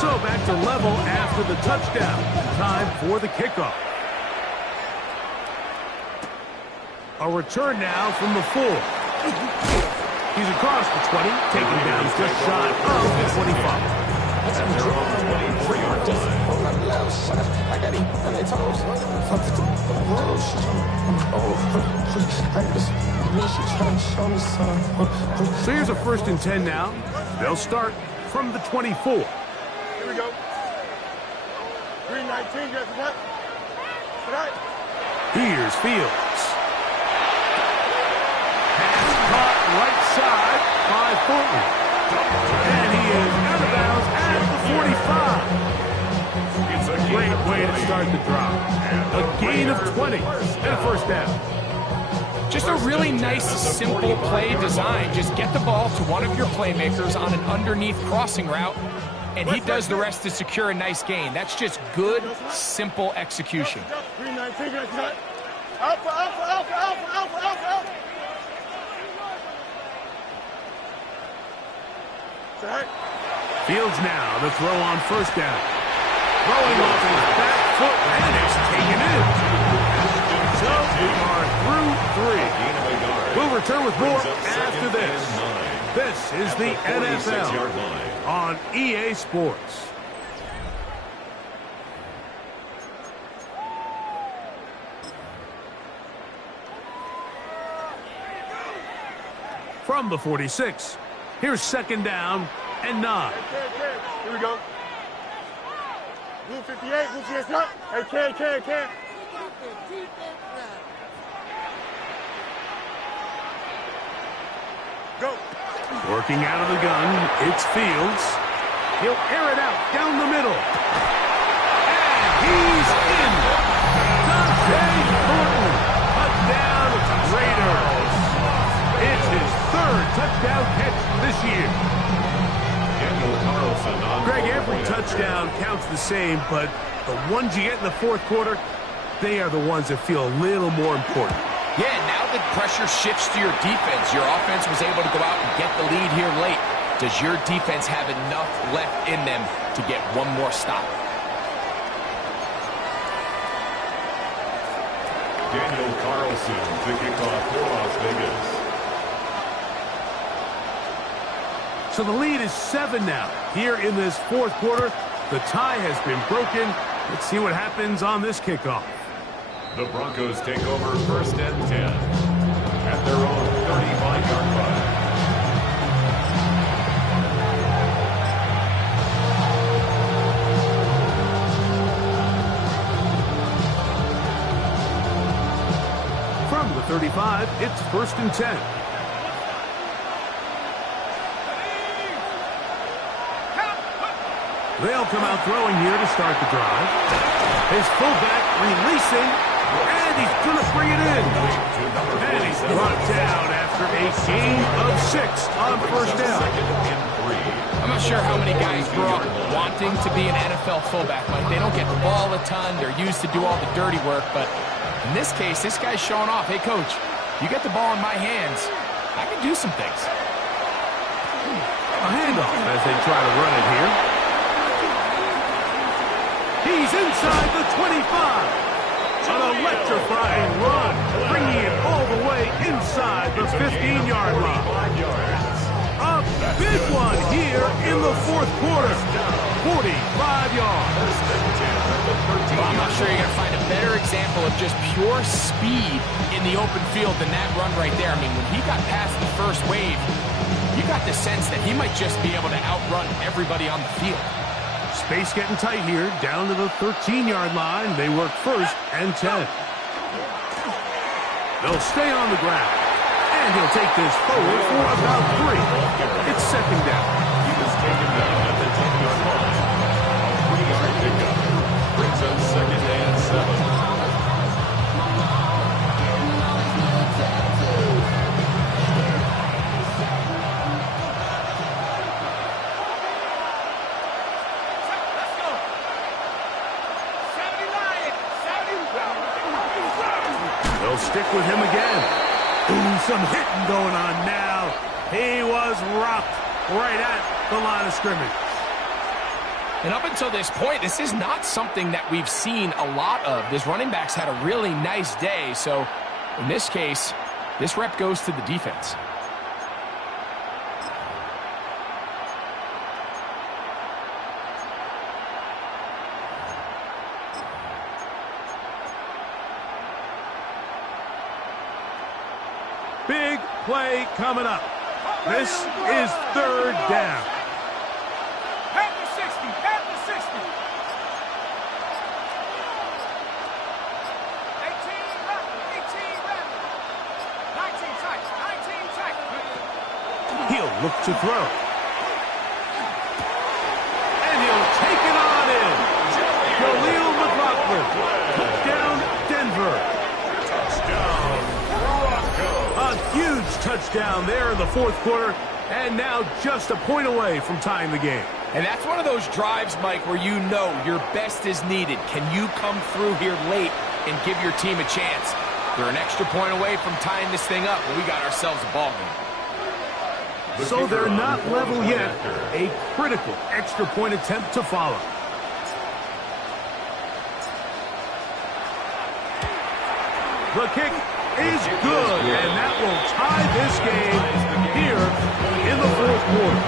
So back to level after the touchdown. Time for the kickoff. A return now from the 4. He's across the 20, taken down just shy of the 25. At their own 23-yard line. So here's a first and 10 now. They'll start from the 24. Here we go. 319, guess what? Right. Here's Fields. Pass caught right side by Thornton. And he is out of bounds at the 45. Great way to start the drive. A gain of 20 and a first down. Just a really nice, simple play design. Just get the ball to one of your playmakers on an underneath crossing route, and he does the rest to secure a nice gain. That's just good, simple execution. 319, guess what? Alpha, alpha, alpha, alpha, alpha, alpha, alpha. Fields now the throw on first down. Throwing off his back foot, and it's taken in. So we are through 3. We'll return with more after this. This is the NFL on EA Sports. From the 46, here's second down and 9. Here we go. Blue 58, blue 58, hey, can. Go. Working out of the gun, it's Fields. He'll air it out down the middle. And he's in. Dante Thornton. Touchdown, Raiders. It's his touchdown catch this year. Daniel Carlson on Greg, the every point touchdown counts the same, but the ones you get in the fourth quarter, they are the ones that feel a little more important. Yeah, now the pressure shifts to your defense. Your offense was able to go out and get the lead here late. Does your defense have enough left in them to get one more stop? Daniel Carlson to kick off for Las Vegas. So the lead is 7 now. Here in this fourth quarter, the tie has been broken. Let's see what happens on this kickoff. The Broncos take over 1st and 10 at their own 35-yard line. From the 35, it's 1st and 10. They'll come out throwing here to start the drive. His fullback releasing, and he's going to bring it in. And he's brought down after a gain of 6 on 1st down. I'm not sure how many guys grow up wanting to be an NFL fullback. Like, they don't get the ball a ton. They're used to do all the dirty work. But in this case, this guy's showing off, hey, coach, you get the ball in my hands, I can do some things. A handoff as they try to run it here. He's inside the 25. An electrifying run, bringing it all the way inside the 15-yard line. A big one here in the fourth quarter. 45 yards. Well, I'm not sure you're going to find a better example of just pure speed in the open field than that run right there. I mean, when he got past the first wave, you got the sense that he might just be able to outrun everybody on the field. Space getting tight here, down to the 13-yard line. They work 1st and 10. They'll stay on the ground. And he'll take this forward for about 3. It's 2nd down. He was taken down at the 10-yard line. A 3-yard pickup brings up 2nd and 7. They'll stick with him again. Ooh, some hitting going on now. He was rocked right at the line of scrimmage. And up until this point, this is not something that we've seen a lot of. This running back's had a really nice day. So in this case, this rep goes to the defense. Big play coming up. This is 3rd down. At the 60, at the 60. 18 rapid, 19 tight, 19 tight. He'll look to throw. And he'll take it on in. Khalil McLaughlin. Touchdown, Denver. A huge touchdown there in the fourth quarter, and now just a point away from tying the game. And that's one of those drives, Mike, where you know your best is needed. Can you come through here late and give your team a chance? They're an extra point away from tying this thing up, but we got ourselves a ball game. So they're not level yet. A critical extra point attempt to follow. The kick is good, and that will tie this game here in the fourth quarter.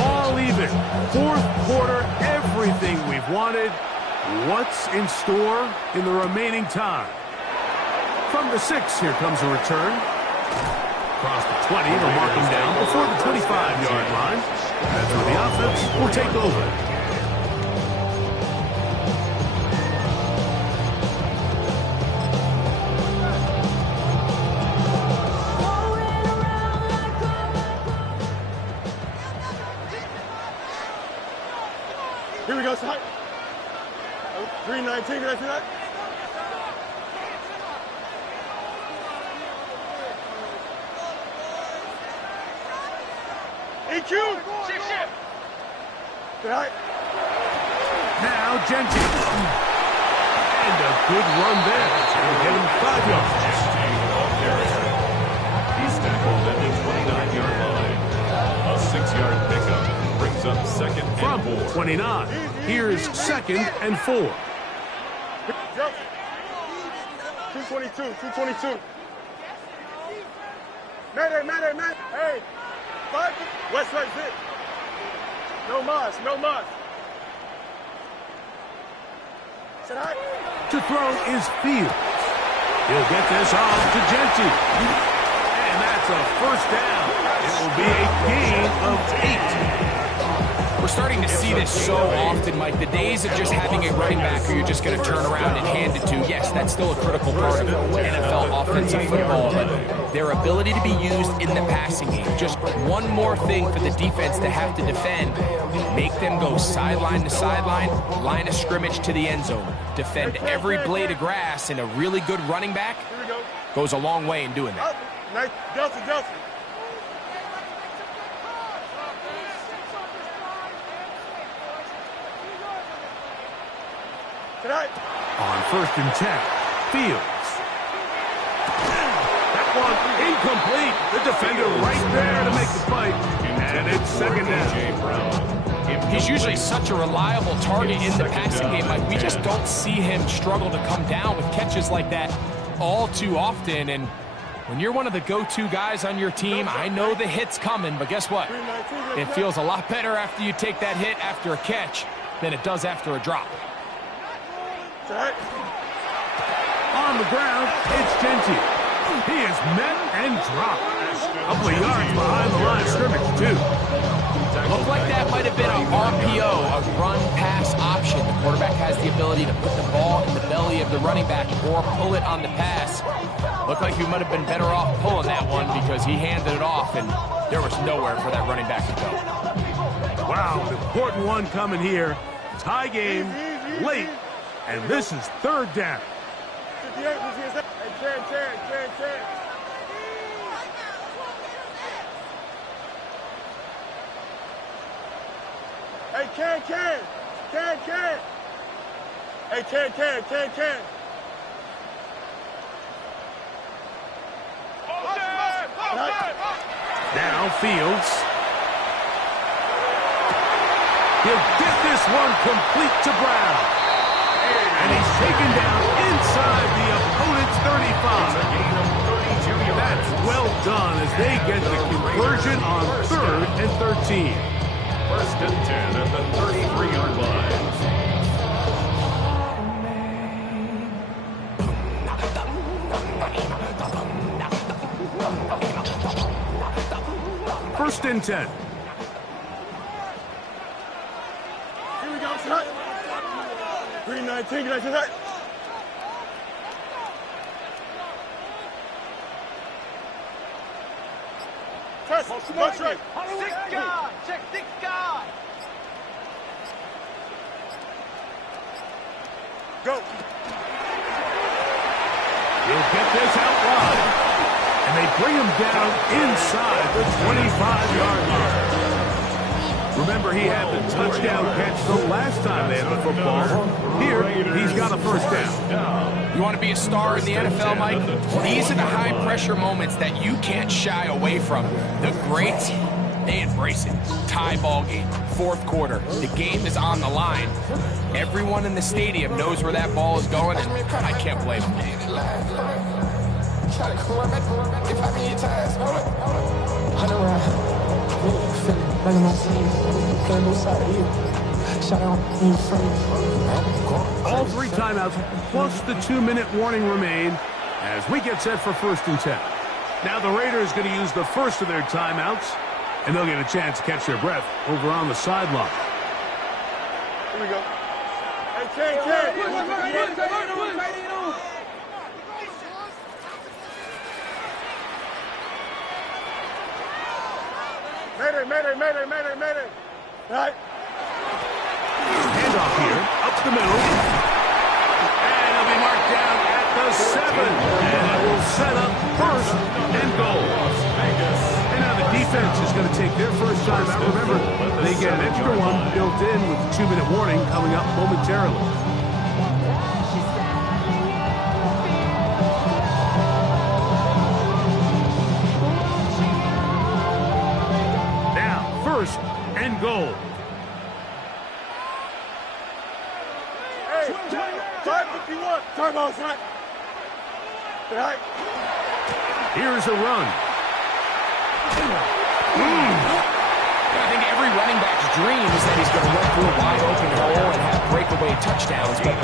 All even. Fourth quarter, everything we've wanted. What's in store in the remaining time? From the 6, here comes a return. Across the 20, they'll mark him down before the 25-yard line. That's where the offense will take over. Here we go, Sly. 319, can I see that? EQ! Shift! Good night. Now Genty. And a good run there. We'll get him 5 yards. He's tackled at the 29-yard line. A 6-yard pickup brings up second and From 4. 29, here's second and 4. 222. Mayday. Hey, West right zip. No mas. Said hi. To throw is Fields. He'll get this off to Genty. And that's a first down. It will be a gain of 8. We're starting to see this so often, Mike. The days of just having a running back who you're just going to turn around and hand it to, yes, that's still a critical part of NFL offensive football, but their ability to be used in the passing game. Just one more thing for the defense to have to defend. Make them go sideline to sideline, line of scrimmage to the end zone. Defend every blade of grass, and a really good running back goes a long way in doing that. Nice. Delta. Tonight. On first and 10, Fields. That one incomplete. The defender right there to make the fight. And it's second down. He's usually such a reliable target in the passing game. Like, we just don't see him struggle to come down with catches like that all too often. And when you're one of the go-to guys on your team, I know the hit's coming, but guess what? It feels a lot better after you take that hit after a catch than it does after a drop. On the ground, it's Genty. He is met and dropped. A couple of yards behind the line of scrimmage, too. Looked like that might have been an RPO, a run-pass option. The quarterback has the ability to put the ball in the belly of the running back or pull it on the pass. Looked like he might have been better off pulling that one because he handed it off, and there was nowhere for that running back to go. Wow, an important one coming here. Tie game, late. And this is third down. 58, hey, Ken. Hey, Ken. Now Fields. He'll get this one complete to Brown. And he's taken down inside the opponent's 35. That's well done as they get the conversion on 3rd and 13. First and 10 at the 33-yard line. First and 10. Here we go, shot. 319, can I see that? Test, left, right. Check 6 guard. Go. He'll get this out wide. And they bring him down inside the 25-yard line. Remember, he had the touchdown catch the last time they had the football. Here, he's got a first down. You want to be a star in the NFL, Mike? These are the high-pressure moments that you can't shy away from. The greats, they embrace it. Tie ball game, 4th quarter. The game is on the line. Everyone in the stadium knows where that ball is going, and I can't blame them. All 3 timeouts plus the 2-minute warning remain as we get set for first and 10. Now the Raiders going to use the first of their timeouts, and they'll get a chance to catch their breath over on the sideline. Here we go. Hey, Ken. Mayday. Right. Handoff here, up the middle. get an extra one built in with the 2-minute warning coming up momentarily. Now, first and goal. Hey, 551. Sorry about that. Right. Here's a run. I think every running back's dream is that he's going to run through a wide open hole and have breakaway touchdowns, but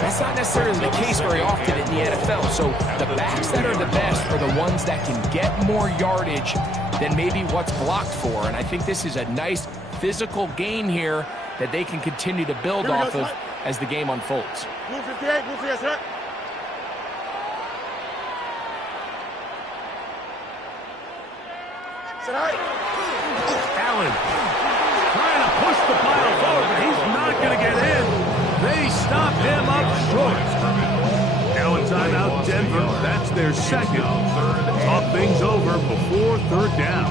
that's not necessarily the case very often in the NFL. So the backs that are the best are the ones that can get more yardage than maybe what's blocked for. And I think this is a nice physical gain here that they can continue to build off of as the game unfolds. Blue 58, blue 58, right? Allen trying to push the pile forward, but he's not going to get in. They stop him up short. Now in timeout, Denver. That's their second. Talk things over before third down.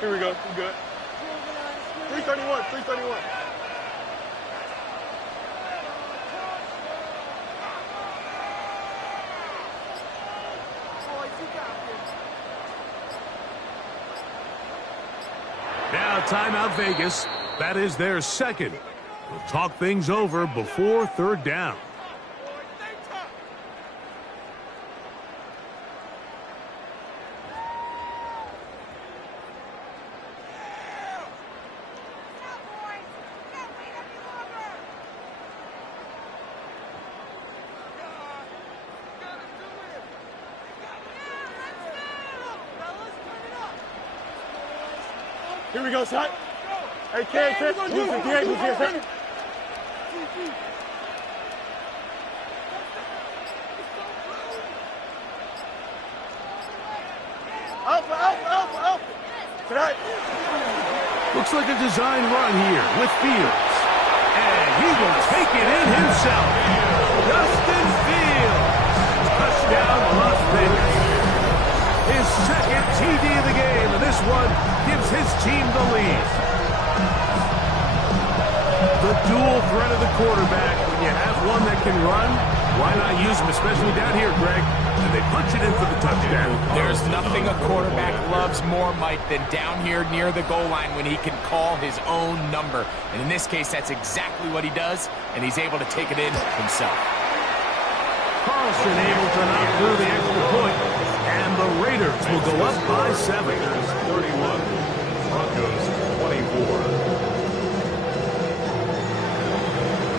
Here we go. We're good. 331. 331. Now timeout Vegas. That is their second. We'll talk things over before third down. Here we go, son. Hey, K, blue 58, blue 58. Alpha, alpha, alpha, alpha. Tonight. Looks like a design run here with Fields. And he will take it in himself. Justin Fields. Touchdown, Las Vegas. His second TD of the game, and this one gives his team the lead. The dual threat of the quarterback. When you have one that can run, why not use him, especially down here, Greg? And they punch it in for the touchdown. There's nothing a quarterback loves more, Mike, than down here near the goal line when he can call his own number. And in this case, that's exactly what he does, and he's able to take it in himself. Carlson able to knock through the extra point, and the Raiders will go up by 7. Raiders 31, Broncos 24.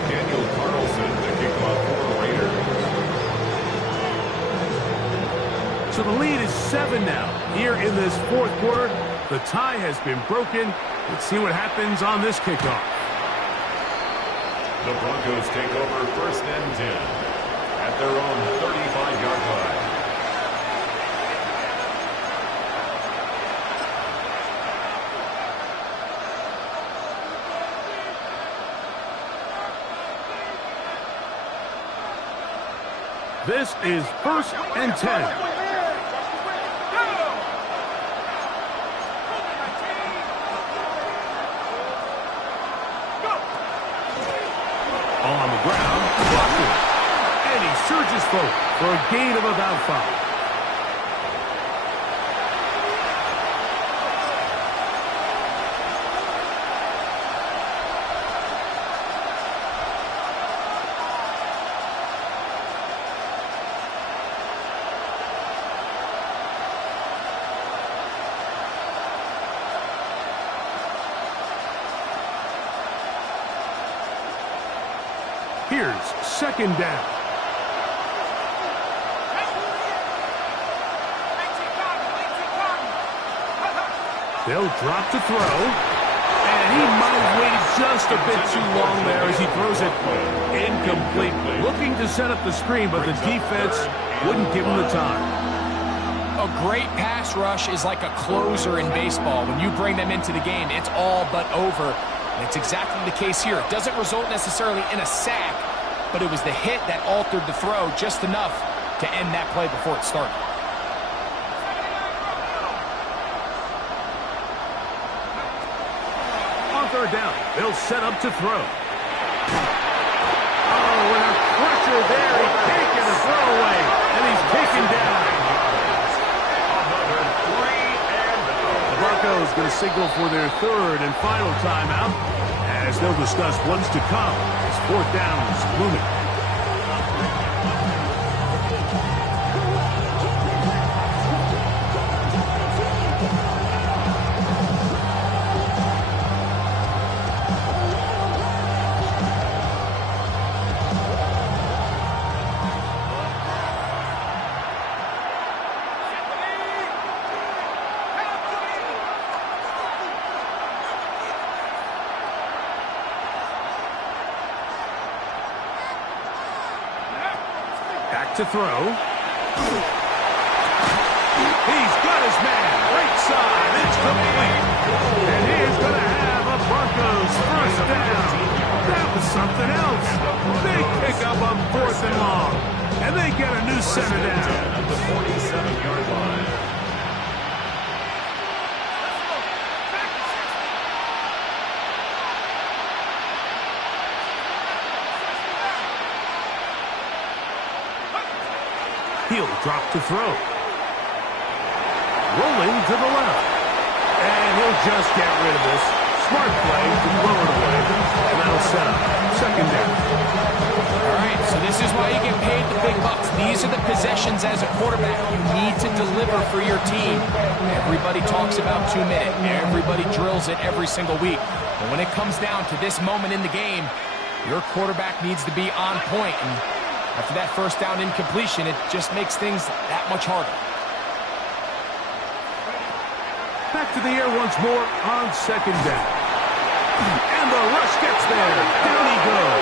Daniel Carlson, the kickoff for the Raiders. So the lead is 7 now. Here in this fourth quarter, the tie has been broken. Let's see what happens on this kickoff. The Broncos take over first and 10 at their own 35-yard line. This is first and 10. On the ground, blocked it. And he surges forward for a gain of about 5. Here's second down. They'll drop to throw. And he might have waited just a bit too long there as he throws it incomplete. Looking to set up the screen, but the defense wouldn't give him the time. A great pass rush is like a closer in baseball. When you bring them into the game, it's all but over. And it's exactly the case here. It doesn't result necessarily in a sack, but it was the hit that altered the throw just enough to end that play before it started. On third down, they'll set up to throw. Oh, and a pressure there. He can't get a throw away, and he's taken down. The Broncos going to signal for their third and final timeout, as they'll discuss what's to come as fourth down is looming. Back to throw. He's got his man. Right side. It's complete. And he is going to have a Broncos first down. That was something else. They pick up on fourth and long. And they get a new center down. At the 47-yard line. He'll drop to throw. Rolling to the left. And he'll just get rid of this. Smart play to throw it away. And that'll set up second down. All right, so this is why you get paid the big bucks. These are the possessions as a quarterback you need to deliver for your team. Everybody talks about 2 minute. Everybody drills it every single week. But when it comes down to this moment in the game, your quarterback needs to be on point. And after that first down incompletion, it just makes things that much harder. Back to the air once more on second down. And the rush gets there. Down he goes.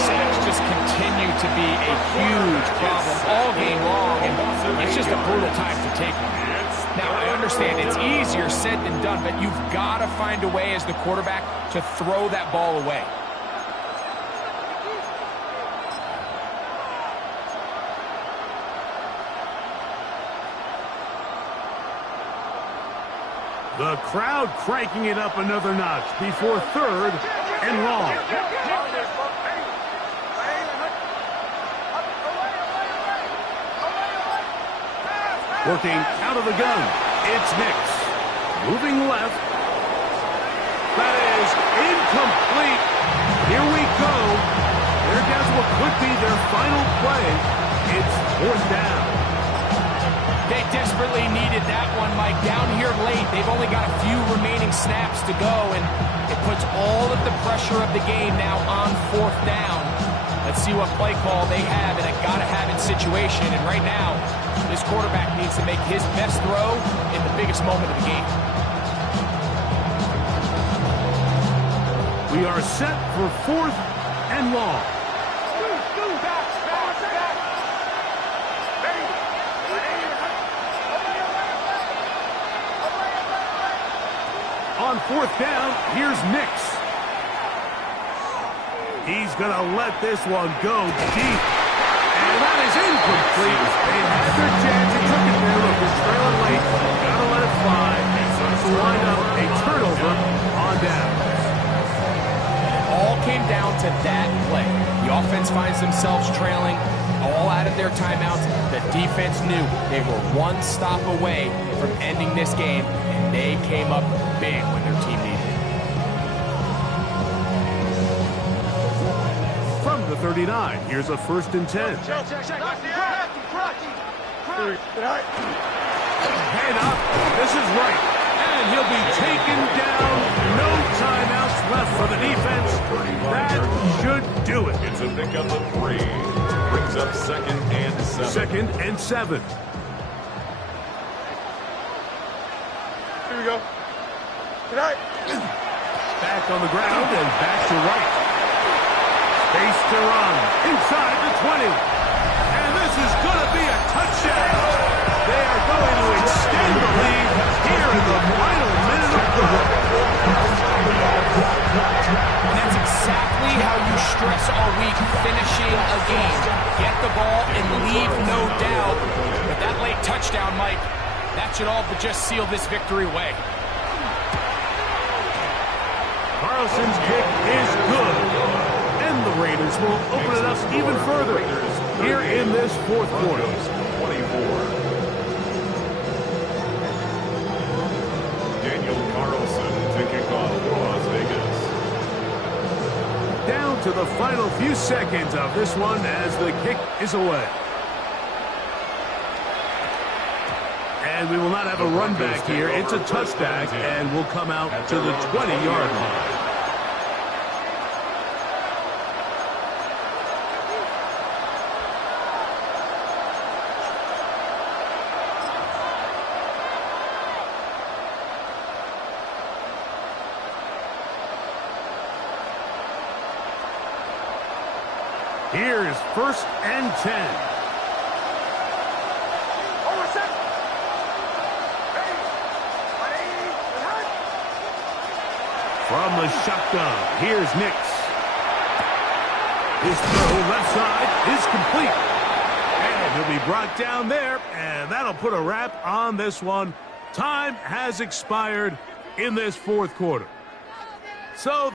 Sacks just continue to be a huge problem all game long, and it's just a brutal time to take one. Now, I understand it's easier said than done, but you've got to find a way as the quarterback to throw that ball away. The crowd cranking it up another notch before third and long. Working out of the gun. It's Nix. Moving left. That is incomplete. Here we go. There goes what could be their final play. It's fourth down. They desperately needed that one, Mike. Down here late, they've only got a few remaining snaps to go, and it puts all of the pressure of the game now on fourth down. Let's see what play call they have in a gotta-have-it situation, and right now, this quarterback needs to make his best throw in the biggest moment of the game. We are set for fourth and long. On fourth down, here's Nix. He's going to let this one go deep. And that is incomplete. They had their chance. He took it there. Look, they're trailing late. Got to let it fly. To wind up a turnover on down. It all came down to that play. The offense finds themselves trailing, all out of their timeouts. The defense knew they were one stop away from ending this game, and they came up big when their team needed it. From the 39, here's a 1st and 10. Head up. This is right. And he'll be taken down. No timeouts left for the defense. That should do it. It's a pickup of 3. Brings up 2nd and 7. 2nd and 7. Here we go. Tonight. Back on the ground and back to right. Space to run. Inside the 20. And this is going to be a touchdown. stress all week finishing a game. Get the ball and leave no doubt. But that late touchdown, Mike, that should all but just seal this victory away. Carlson's kick is good. And the Raiders will open it up even further here in this fourth quarter. 24. Carlson to kick off for Las Vegas. Down to the final few seconds of this one as the kick is away. And we will not have a run back here. It's a touchback and will come out to the 20-yard line. Here is 1st and 10. From the shotgun, here's Nix. His throw left side is complete. And he'll be brought down there, and that'll put a wrap on this one. Time has expired in this fourth quarter. So